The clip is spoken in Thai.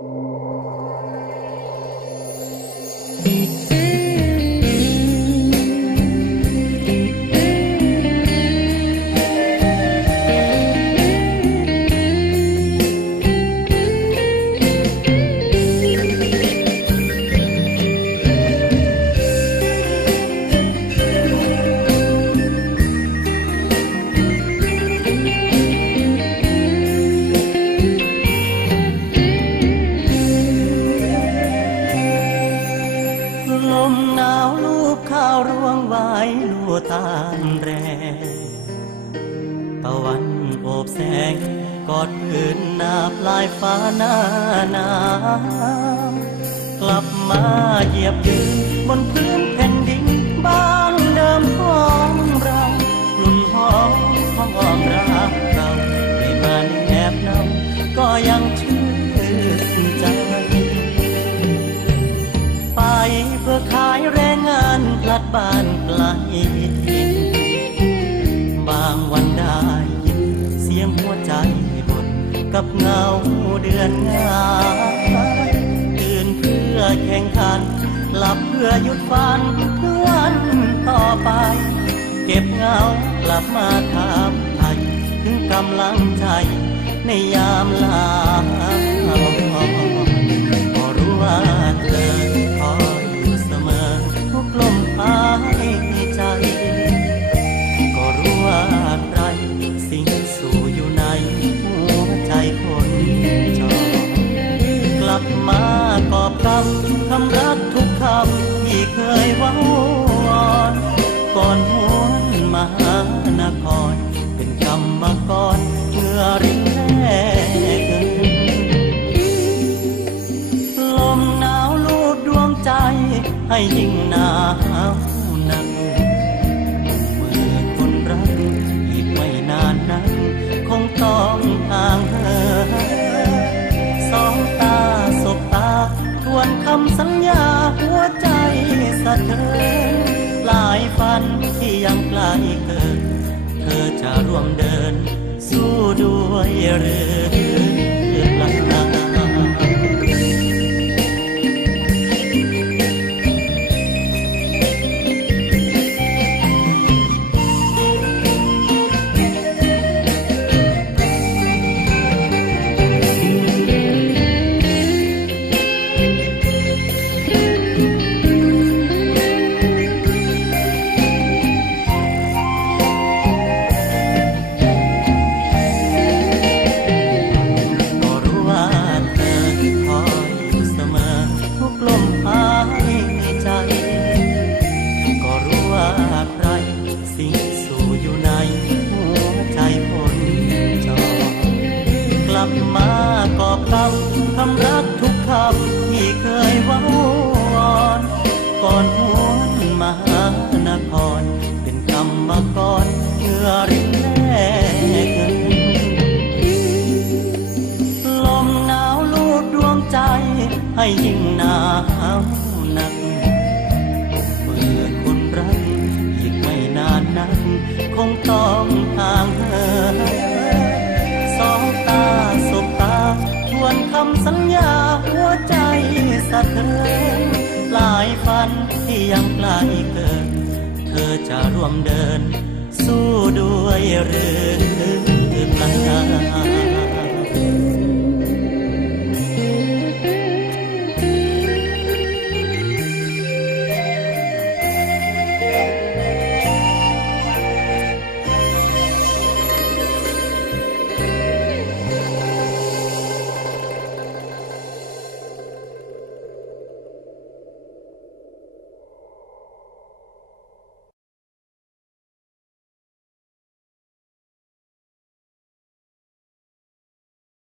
Música ข้าวรวงวายลู่ตามแรงตะวันโอบแสงกอดพื้นนาปลายฟ้าหน้าหนาวกลับมาเหยียบยืนบนพื้นแผ่นานพลัดบ้านไกลถิ่นบางวันได้ยินเสียงหัวใจบ่นกับเงาเดือนงาตื่นเพื่อแข่งขันหลับเพื่อหยุดฝันเพื่อวันต่อไป เก็บเงากลับมาถามไทยถึงกำลังใจในยามลา มาหานคร เป็นกรรมกรเมื่อริแรกลมหนาวลูดดวงใจ ให้ยิ่งหนาวหนักเมื่อคนรักอีกไม่นานนักคงต้องห่างเหินสองตาสบตา ทวนคำสัญญาหัวใจสะเทือนหลายฝัน ยังไกลเกิน เธอจะร่วมเดิน สู้ด้วยหรือ คำคำรักทุกคำที่เคยว้าวอนก่อนหวนมาหานคร เป็นกรรมกรเหงื่อรินแลกลมหนาวลูดดวงใจให้ยิ่งหนาวหนักเมื่อคนรักอีกไม่นานนักคงต้อง ใจสะเทือนหลายฝันที่ยังไกลเกิน เธอจะร่วมเดิน สู้ด้วยหรือ